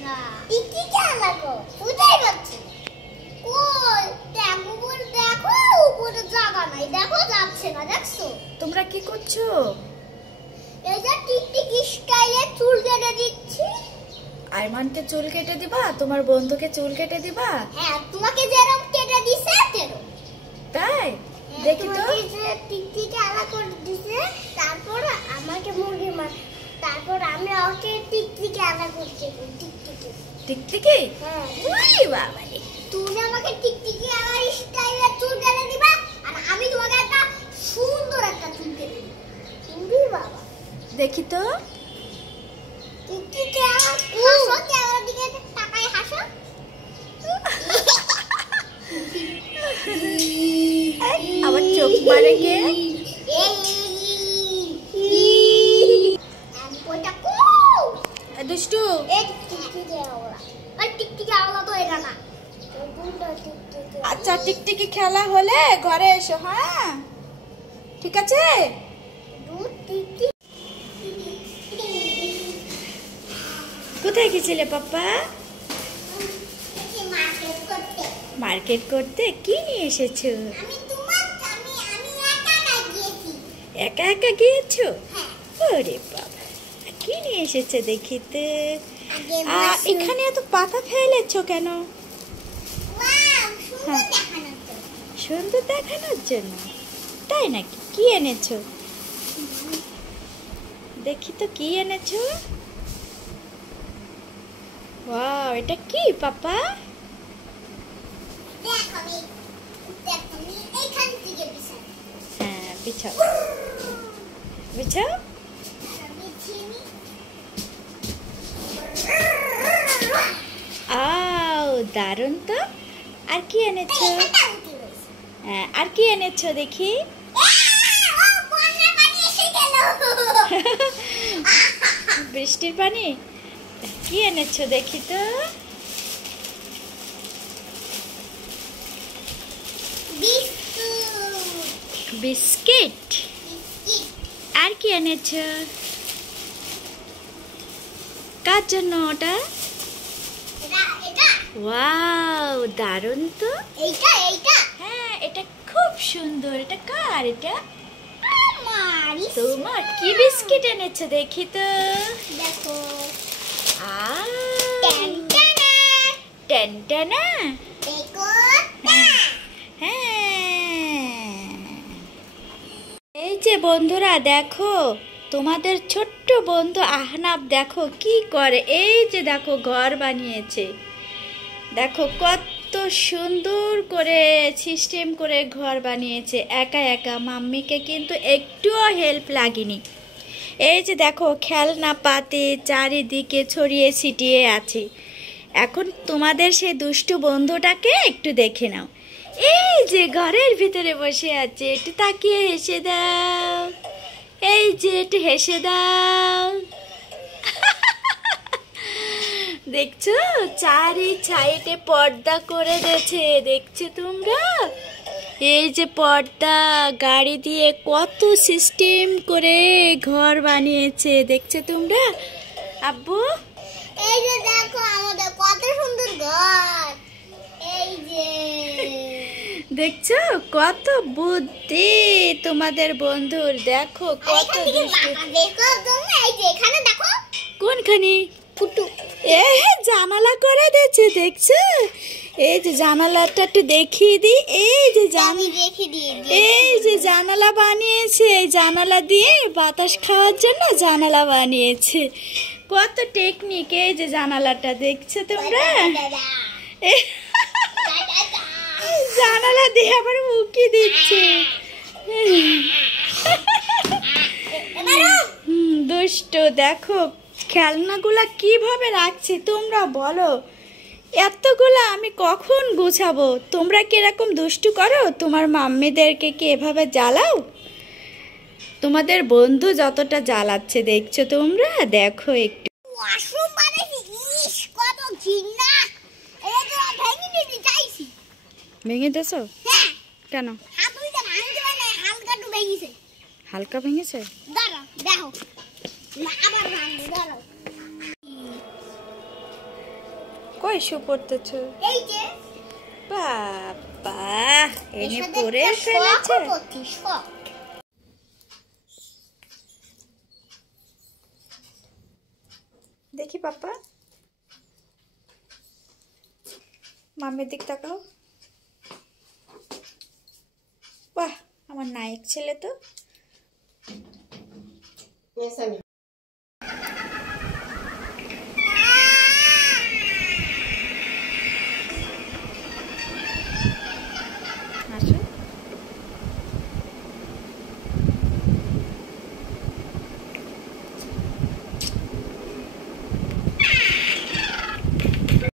না টিকটিকি আলাগো বুঝাই পাচ্ছি কই দেখো বল দেখো উপরে জায়গা নাই দেখো যাচ্ছে না দেখছো তোমরা কি করছো এই যে টিকটিকি স্টাইলে চুল কেটে দিচ্ছি আরমানকে চুল কেটে দিবা তোমার বন্ধুকে চুল কেটে দিবা হ্যাঁ তোমাকে যেরকম কেটে দিছে তেরকম তাই দেখি তো টিকটিকি আলাদা করে দিছে তারপর আমাকে মুরগি মাছ তারপর আমি ওকে টিকটিকি আলাদা করতে টিকটিকি টিকটিকি হ্যাঁ ওই বাবা রে তুমি আমাকে টিকটিকি আলাদা স্টাইলে চুল কেটে দিবা আর আমি তোমাকে একটা সুন্দর একটা চুল কেটে দেব সুন্দর বাবা দেখি তো টিকটিকি হাসো ক্যামেরার দিকে তাকায় হাসো আবার চোখ মারে কে দুষ্টু আচ্ছা টিকটিকি খেলা হলে ঘরে এসো হ্যাঁ ঠিক আছে কোথায় গেছিলে পাপা মার্কেট করতে কি নিয়ে এসেছো একা একা গিয়েছো ওরে বাবা কি নিয়ে এসেছে দেখি তো এখানে এত পাতা ফেলেছো কেন সুন্দর দেখানোর জন্য তাই নাকি কি এনেছো দেখি তো কি এনেছো ওয়াও এটা কি পাপা হ্যাঁ বিছাও বিছাও আও দারুণ তো আর কি এনেছো হ্যাঁ আর কি এনেছো দেখি বৃষ্টির পানি কি এনেছো দেখি তো বিস্কিট আর কি এনেছো কার জন্য ওটা ওয়াও দারুণ তো হ্যাঁ এটা খুব সুন্দর এটা কার এটা তোমার কি বিস্কিট এনেছো দেখি তো দেখো টেনটেনা এই যে বন্ধুরা দেখো তোমাদের ছোট্ট বন্ধু আহনাব দেখো কি করে এই যে দেখো ঘর বানিয়েছে দেখো কত সুন্দর করে সিস্টেম করে ঘর বানিয়েছে একা একা মাম্মিকে কিন্তু একটুও হেল্প লাগেনি এই যে দেখো খেলনা পাতি চারিদিকে ছড়িয়ে ছিটিয়ে আছে এখন তোমাদের সেই দুষ্টু বন্ধুটাকে একটু দেখে নাও এই যে ঘরের ভিতরে বসে আছে একটু তাকিয়ে হেসে দাও এই যে একটু হেসে দাও দেখছো চারি সাইডে পর্দা করে দিয়েছে দেখছো তোমরা এই যে পর্দা গাড়ি দিয়ে কত সিস্টেম করে ঘর বানিয়েছে দেখছো তোমরা আব্বু এই যে দেখো আমাদের কত সুন্দর ঘর এই যে দেখছো কত বুদ্ধি তোমাদের বন্ধুর দেখো কত দেখো তোমরা এই যে এখানে দেখো কোনখানি ফুটু জানালা করে দিয়েছে দেখছো এই যে জানালাটা একটু দেখিয়ে দিই এই যে এই যে জানালা বানিয়েছে এই জানালা দিয়ে বাতাস খাওয়ার জন্য জানালা বানিয়েছে কত টেকনিক এই যে জানালাটা দেখছো তোমরা জানালা দিয়ে আবার উকি দিচ্ছে দুষ্ট দেখো খেলনাগুলা কিভাবে রাখছি তোমরা বলো এতগুলা আমি কখন গুছাবো তোমরা কি এরকম দুষ্টু করো তোমার মাম্মিদেরকে কি এভাবে জ্বালাও তোমাদের বন্ধু যতটা জ্বালাচ্ছে দেখছো তোমরা দেখো একটু ভেঙে দেছো কেন হালকা ভেঙেছে কই শু পড়তেছ? এই যে বাবা এনে এর সাথে পড়ে একটা ফেলেছে। শখও পড়ছি, শখ। দেখি পাপা, মামের দিক তাকাও। বাহ, আমার নায়ক ছেলে তো।